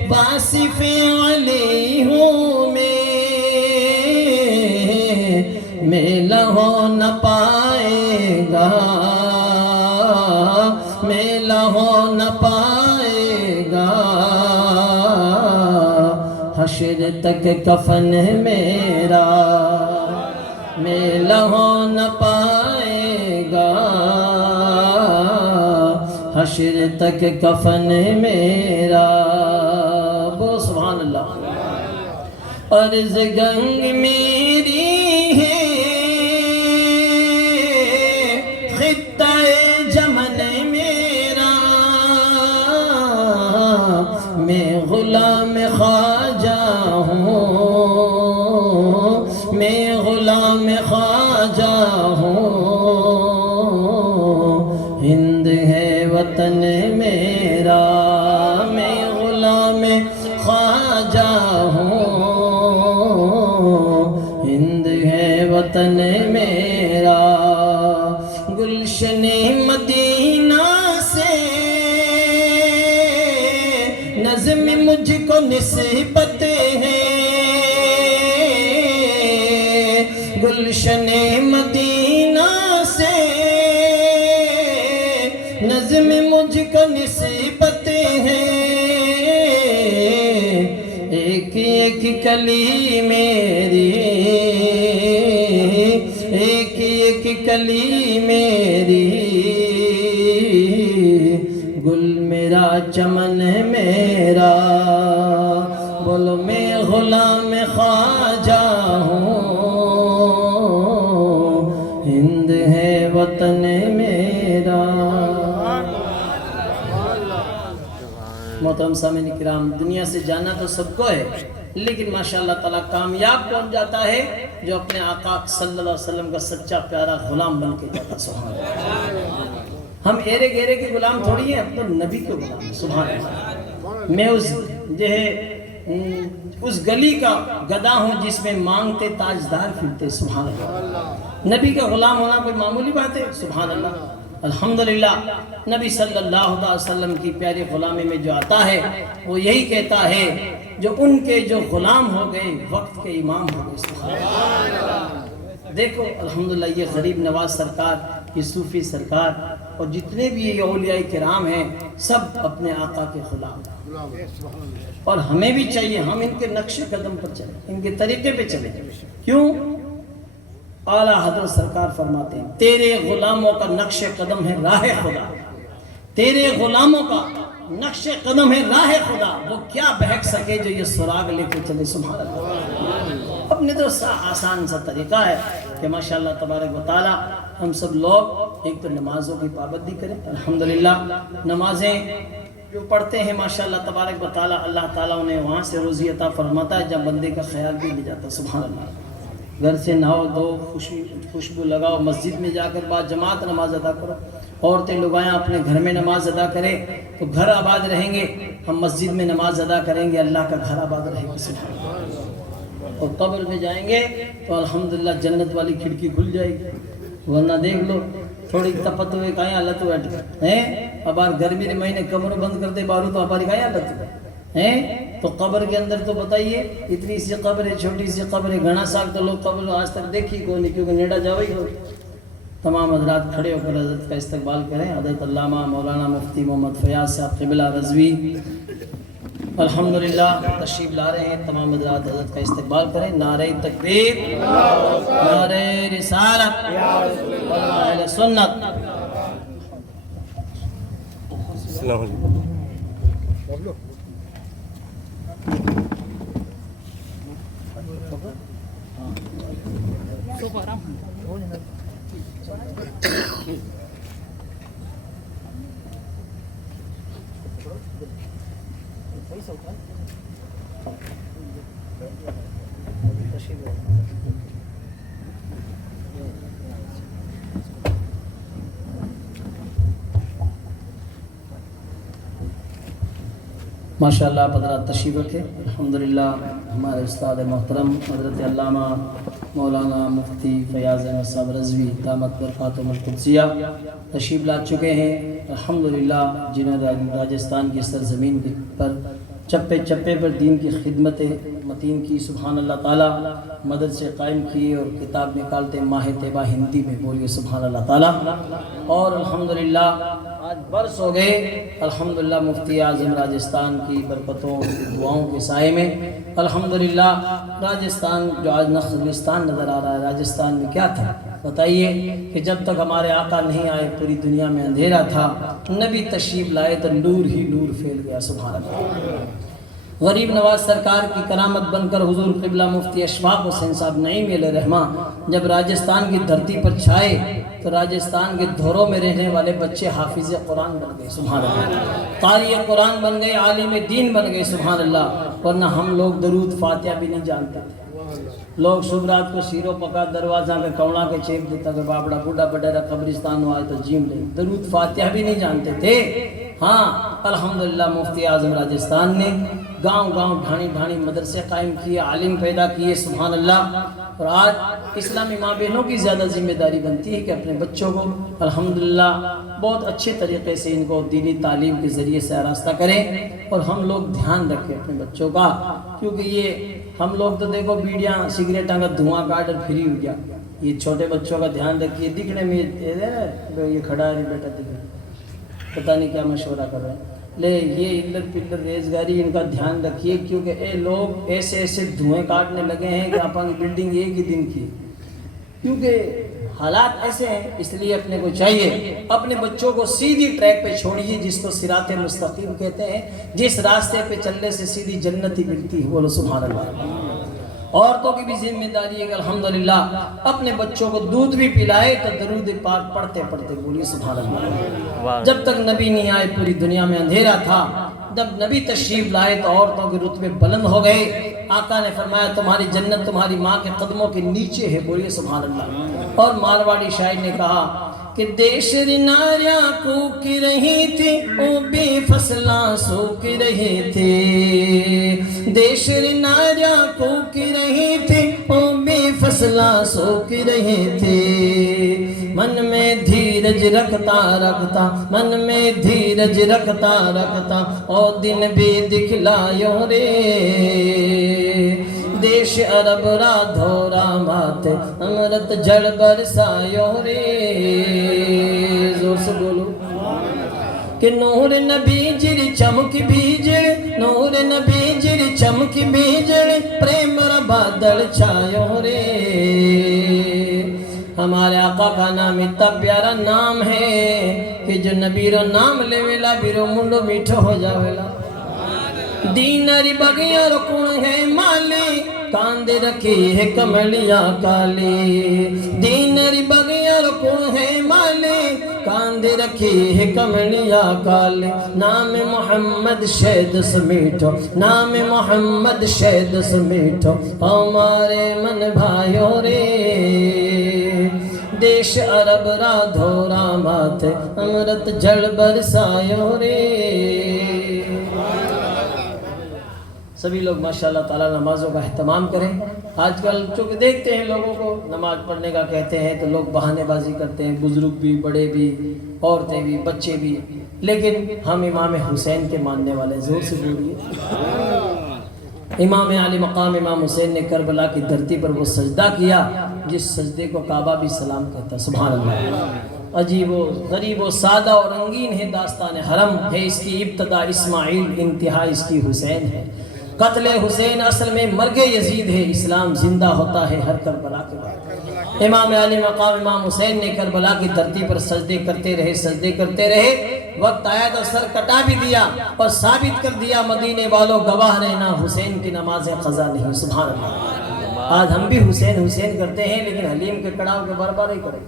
واصف علی ہوں میں، میلہ ہو نہ پائے گا، میلہ ہو نہ پائے گا حشر تک کفن میرا میلا ہو نہ پائے گا، حشر تک کفن میرا، بولو سبحان اللہ۔ عرض گنگ میری ہے خطہ جمن میرا، میں غلام خواجہ ہوں، میں غلام خواجہ ہوں، ہند ہے وطن میرا، میں غلام خواجہ ہوں، ہند ہے وطن میرا۔ گلشن مدینہ سے نظم مجھ کو نسبت ہے، گلشن مدینہ سے نظم مجھ کو نسبت ہے، ایک ایک کلی میری، ایک ایک کلی میری، گل میرا چمن میرا، بولو میں غلام خواجہ ہوں، ہند ہے وطن میرا۔ محترم سامعین کرام، دنیا سے جانا تو سب کو ہے، لیکن ماشاءاللہ تعالیٰ کامیاب کون جاتا ہے؟ جو اپنے آقا صلی اللہ علیہ وسلم کا سچا پیارا غلام بن کے جاتا۔ سبحان اللہ۔ ہم ایرے گیرے کے غلام تھوڑی ہیں، اب تو نبی کے غلام ہیں۔ سبحان اللہ۔ میں اس گلی کا گدا ہوں جس میں مانگتے تاجدار پھرتے۔ سبحان اللہ۔ نبی کا غلام ہونا کوئی معمولی بات ہے؟ سبحان اللہ۔ الحمدللہ نبی صلی اللہ علیہ وسلم کی پیاری غلامی میں جو آتا ہے وہ یہی کہتا ہے، جو ان کے جو غلام ہو گئے وقت کے امام ہو گئے۔ سبحان اللہ۔ دیکھو الحمدللہ یہ غریب نواز سرکار، یہ صوفی سرکار اور جتنے بھی یہ اولیاء کرام ہیں سب اپنے آقا کے غلام ہیں، اور ہمیں بھی چاہیے ہم ان کے نقش قدم پر چلیں، ان کے طریقے پہ چلیں۔ کیوں؟ اعلیٰ حضرت سرکار فرماتے ہیں تیرے غلاموں کا نقش قدم ہے راہ خدا، تیرے غلاموں کا نقش قدم ہے راہ خدا، وہ کیا بہک سکے جو یہ سراغ لے کے چلے۔ سبحان اللہ۔ اپنے تو آسان سا طریقہ ہے کہ ماشاءاللہ تبارک و تعالی ہم سب لوگ ایک تو نمازوں کی پابندی کریں۔ الحمدللہ نمازیں جو پڑھتے ہیں ماشاءاللہ تبارک و تعالی، اللہ تعالیٰ انہیں وہاں سے روزی عطا فرماتا ہے جب بندے کا خیال بھی لے جاتا۔ سبحان اللہ۔ گھر سے نہاؤ دو، خوشبو لگاؤ، مسجد میں جا کر بعد جماعت نماز ادا کرو، عورتیں لگایاں اپنے گھر میں نماز ادا کریں تو گھر آباد رہیں گے، ہم مسجد میں نماز ادا کریں گے اللہ کا گھر آباد رہے گا۔ اور قبر میں جائیں گے تو الحمدللہ جنت والی کھڑکی کھل جائے گی، ورنہ دیکھ لو تھوڑی تپت ہوئے کہیں اللہ تو بیٹھ ہیں، اب گرمی کے مہینے کمر بند کرتے بارو تو ہماری کہیں اللہ تو ہیں، تو قبر کے اندر تو بتائیے اتنی سی قبر ہے، چھوٹی سی قبر ہے، گھنا سال تو لوگ قبر آج تک دیکھی کوئی نہیں، کیونکہ نیڑا جاوئی ہو۔ تمام حضرات کھڑے ہو کر حضرت کا استقبال کریں۔ حضرت علامہ مولانا مفتی محمد فیاض صاحب قبلہ رضوی الحمدللہ تشریف لا رہے ہیں، تمام حضرات حضرت کا استقبال کریں۔ نعرہ تکبیر، نعرہ رسالت، اہل سنت۔ السلام علیکم۔ ماشاءاللہ آپ حضرات تشریف رکھیں۔ الحمدللہ ہمارے استاد محترم حضرت علامہ مولانا مفتی فیاض احمد صاحب رضوی دامت برکاتہم القدسیہ تشریف لا چکے ہیں۔ الحمدللہ جنہوں نے راجستھان کی سرزمین پر چپے چپے پر دین کی خدمت خواتین کی سبحان اللہ تعالیٰ مدد سے قائم کیے اور کتاب نکالتے ماہ طیبہ ہندی میں، بولیے سبحان اللہ تعالیٰ۔ اور الحمدللہ آج برس ہو گئے الحمدللہ مفتی اعظم راجستھان کی برکتوں اور دعاؤں کے سائے میں الحمدللہ راجستھان جو آج نخلستان نظر آ رہا ہے، راجستھان میں کیا تھا بتائیے کہ جب تک ہمارے آقا نہیں آئے پوری دنیا میں اندھیرا تھا، نبی تشریف لائے تو نور ہی نور پھیل گیا سبحان اللہ۔ غریب نواز سرکار کی کرامت بن کر حضور قبلہ مفتی اشفاق حسین صاحب نعیم علیہ رحمہ جب راجستھان کی دھرتی پر چھائے تو راجستھان کے دھروں میں رہنے والے بچے حافظ قرآن بن گئے سبحان اللہ، قاری قرآن بن گئے، عالم دین بن گئے سبحان اللہ۔ ورنہ ہم لوگ درود فاتحہ بھی نہیں جانتے تھے، لوگ صبح رات کو شیرو پکا دروازہ کے کوڑا کے چیپ دیتا کہ باپڑا بوڑھا بڈیرا قبرستان آئے تو جیم لے، درود فاتحہ بھی نہیں جانتے تھے۔ ہاں الحمدللہ مفتی اعظم راجستھان نے گاؤں گاؤں ڈھانی ڈھانی مدرسے قائم کیے، عالم پیدا کیے سبحان اللہ۔ اور آج اسلامی ماں بہنوں کی زیادہ ذمہ داری بنتی ہے کہ اپنے بچوں کو الحمدللہ بہت اچھے طریقے سے ان کو دینی تعلیم کے ذریعے سے آراستہ کریں، اور ہم لوگ دھیان رکھیں اپنے بچوں کا، کیونکہ یہ ہم لوگ تو دیکھو بیڑیاں سگریٹاں کا دھواں کاٹ اور فری ہو گیا، یہ چھوٹے بچوں کا دھیان رکھیے۔ دکھنے میں یہ کھڑا ہے بیٹا دکھنے پتہ نہیں کیا مشورہ کر رہے ہیں، لے یہ علت پلت ریزگاری ان کا دھیان رکھیے، کیونکہ اے لوگ ایسے ایسے دھوئیں کاٹنے لگے ہیں کہ آپا کی بلڈنگ ایک ہی دن کی، کیونکہ حالات ایسے ہیں۔ اس لیے اپنے کو چاہیے اپنے بچوں کو سیدھی ٹریک پہ چھوڑیے، جس کو صراط مستقیم کہتے ہیں، جس راستے پہ چلنے سے سیدھی جنت ہی ملتی ہے، بولو سبحان اللہ۔ عورتوں کی بھی ذمہ داری ہے کہ الحمدللہ اپنے بچوں کو دودھ بھی پلائے تو درود پاک پڑھتے پڑھتے بولیے سبحان اللہ۔ جب تک نبی نہیں آئے پوری دنیا میں اندھیرا تھا، جب نبی تشریف لائے تو عورتوں کے رتبے بلند ہو گئے۔ آقا نے فرمایا تمہاری جنت تمہاری ماں کے قدموں کے نیچے ہے، بولیے سبحان اللہ۔ اور مارواڑی شاعر نے کہا کہ دیشر ناریاں کوک رہی تھی او بے فصلاں سوک رہے تھے، دیشر ناریاں کوک رہی تھی او بے فصلاں سوک رہے تھے، من میں دھیرج رکھتا رکھتا من میں دھیرج رکھتا رکھتا او دن بھی دکھلایوں رے، دیش عرب را دھورا ماتے امرت جڑ برسایوں رے، زور سے بولو کہ نور نبی جڑ چمک بیجڑ، نور نبی جڑ چمک بیجڑ پریم را بادل چھایوں رے۔ ہمارے آقا کا نام اتنا پیارا نام ہے کہ جو نبی رو نام لے ویلا بیرو منڈو میٹھو ہو جاویلا۔ دیناری بگیاں رکن ہے مالی کاندے رکھی ہے کملیاں کالی، دیناری بگیاں رکن ہے مالی کاندے رکھی ہے کملیاں کالی، نام محمد شہد سمیٹھو نام محمد شہد سمیٹھو ہمارے من بھائیوں رے، دیش عرب را دھورا ماتھے امرت جڑ برسایوں رے۔ سبھی لوگ ماشاءاللہ تعالیٰ نمازوں کا اہتمام کریں۔ آج کل چونکہ دیکھتے ہیں لوگوں کو نماز پڑھنے کا کہتے ہیں تو لوگ بہانے بازی کرتے ہیں، بزرگ بھی، بڑے بھی، عورتیں بھی، بچے بھی، لیکن ہم امام حسین کے ماننے والے، زور سے بولیے۔ امام علی مقام امام حسین نے کربلا کی دھرتی پر وہ سجدہ کیا جس سجدے کو کعبہ بھی سلام کہتا، سبحان اللہ۔ عجیب و غریب و سادہ اور رنگین ہے داستان حرم ہے، اس کی ابتدا اسماعیل، انتہا اس کی حسین ہے۔ قتل حسین اصل میں مرگ یزید ہے، اسلام زندہ ہوتا ہے ہر کربلا کے بعد۔ امام علی مقام امام حسین نے کربلا کی دھرتی پر سجدے کرتے رہے، سجدے کرتے رہے، وقت آیا تو سر کٹا بھی دیا اور ثابت کر دیا مدینے والوں گواہ رہنا حسین کی نماز قضا نہیں، سبحان اللہ۔ آج ہم بھی حسین حسین کرتے ہیں لیکن حلیم کے کڑاؤ کے بار بار ہی کریں،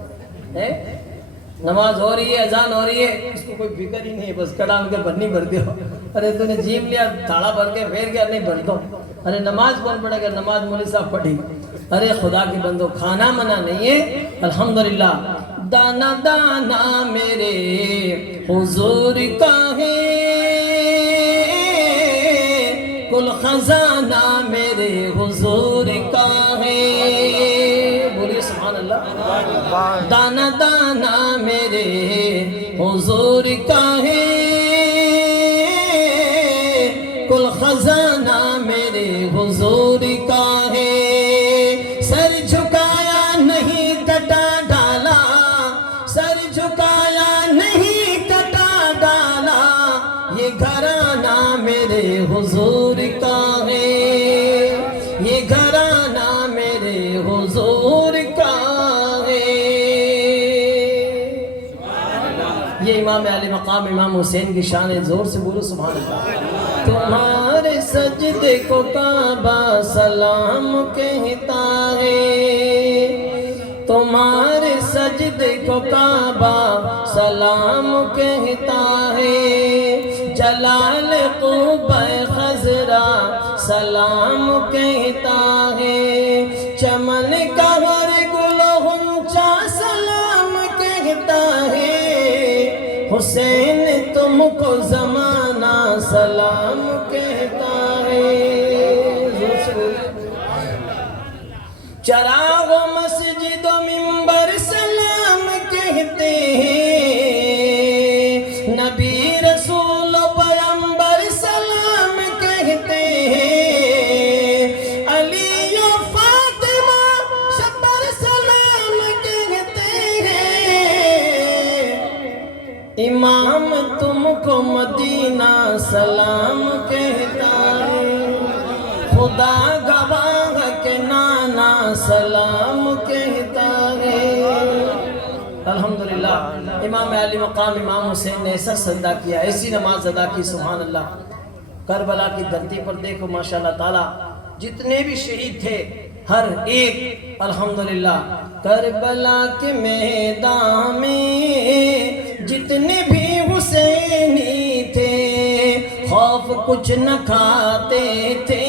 نماز ہو رہی ہے، اذان ہو رہی ہے، اس کو کوئی فکر ہی نہیں، بس کڑا ان کے بھرنی بھر دو، ارے تو نے جیم لیا تھاڑا بھر کے پھیر گیا، نہیں بھر دو، ارے نماز کون پڑھے گا، نماز مولوی صاحب پڑھی، ارے خدا کے بندو کھانا منع نہیں ہے، الحمدللہ۔ دانا دانا میرے حضور کا ہے، کل خزانہ میرے حضور کا ہے، بولیے سبحان اللہ۔ دانا دانا میرے حضور کا ہے، کل خزانہ میرے حضور یہ امام علی مقام امام حسین کی شان ہے، زور سے بولو سبحان اللہ۔ تمہارے سجدے کو کعبہ سلام کہتا ہے، تمہارے سجدے کو کعبہ سلام کہتا ہے، جلال قبہ خضرا سلام کہتا ہے، چمن کا ہر گل غنچہ سلام کہتا ہے، حسین تم کو زمانہ سلام کہتا ہے۔ چراغ و مسجد و منبر سلام کہتے ہیں، نبی رسول و پیغمبر سلام کہتے ہیں، علی و فاطمہ شبر سلام کہتے ہیں، امام تم کو مدینہ سلام کہتا ہے، خدا گواہ کہ نانا سلام کہتا ہے۔ الحمدللہ امام علی مقام امام حسین نے ایسا سجدہ کیا، ایسی نماز ادا کی، سبحان اللہ۔ کربلا کی دھرتی پر دیکھو ماشاءاللہ تعالی جتنے بھی شہید تھے ہر ایک الحمدللہ کربلا کے میدان میں جتنے بھی حسینی تھے خوف کچھ نہ کھاتے تھے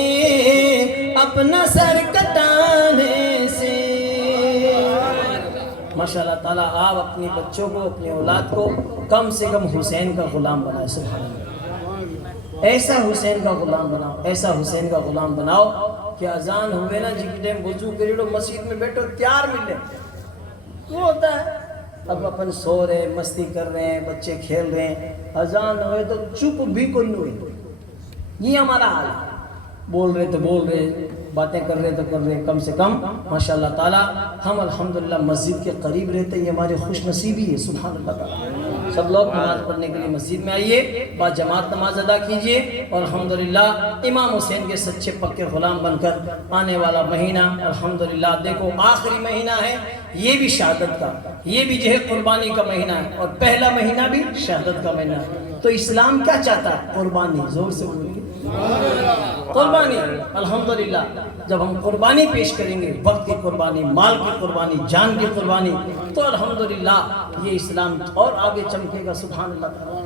اپنا سر کٹانے سے۔ ماشاءاللہ تعالیٰ آپ اپنی بچوں کو اپنی اولاد کو کم سے کم حسین کا غلام بنائے، سبحان اللہ۔ ایسا حسین کا غلام بناؤ، ایسا حسین کا غلام بناؤ کہ اذان ہوئے نا جی ٹائم وضو کریڑو مسجد میں بیٹھو تیار ملے۔ وہ ہوتا ہے اب اپن سو رہے مستی کر رہے ہیں بچے کھیل رہے ہیں، اذان ہوئے تو چپ بھی کوئی نہیں ہوئی۔ یہ ہمارا حال ہے، بول رہے تو بول رہے، باتیں کر رہے تو کر رہے، کم سے کم ماشاءاللہ تعالی ہم الحمدللہ مسجد کے قریب رہتے ہیں، یہ ہماری خوش نصیبی ہے، سبحان اللہ تعالی۔ سب لوگ نماز پڑھنے کے لیے مسجد میں آئیے، با جماعت نماز ادا کیجئے، اور الحمدللہ امام حسین کے سچے پکے غلام بن کر آنے والا مہینہ الحمدللہ دیکھو آخری مہینہ ہے، یہ بھی شہادت کا، یہ بھی جو ہے قربانی کا مہینہ ہے، اور پہلا مہینہ بھی شہادت کا مہینہ ہے۔ تو اسلام کیا چاہتا ہے؟ قربانی، زور سے بولیے قربانی۔ الحمدللہ جب ہم قربانی پیش کریں گے، وقت کی قربانی، مال کی قربانی، جان کی قربانی، تو الحمدللہ یہ اسلام اور آگے چمکے گا، سبحان اللہ تعالیٰ۔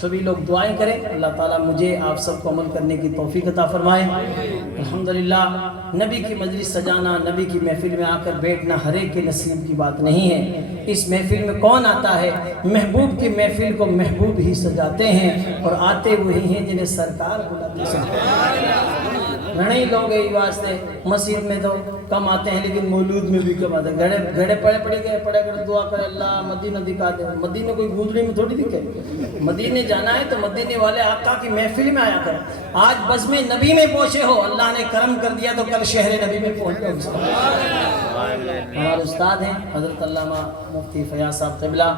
سبھی لوگ دعائیں کریں، اللہ تعالیٰ مجھے آپ سب کو عمل کرنے کی توفیق عطا فرمائے۔ الحمدللہ نبی کی مجلس سجانا، نبی کی محفل میں آ کر بیٹھنا ہر ایک کے نصیب کی بات نہیں ہے۔ اس محفل میں کون آتا ہے؟ محبوب کی محفل کو محبوب ہی سجاتے ہیں، اور آتے وہی ہیں جنہیں سرکار بلاتے ہیں۔ گھڑے لوگ یہ واسطے مسجد میں تو کم آتے ہیں لیکن مولود میں بھی کم آتے ہیں۔ گھڑے پڑے گئے دعا کرے اللہ مدینہ دکھا دے۔ مدینہ کوئی گودڑی میں تھوڑی دکھے، مدینے جانا ہے تو مدینے والے آقا کی محفل میں آیا کریں۔ آج بزم نبی میں پہنچے ہو، اللہ نے کرم کر دیا تو کل شہر نبی میں پہنچ جاؤ۔ ہمارے استاد ہیں حضرت علامہ مفتی فیاض صاحب قبلہ۔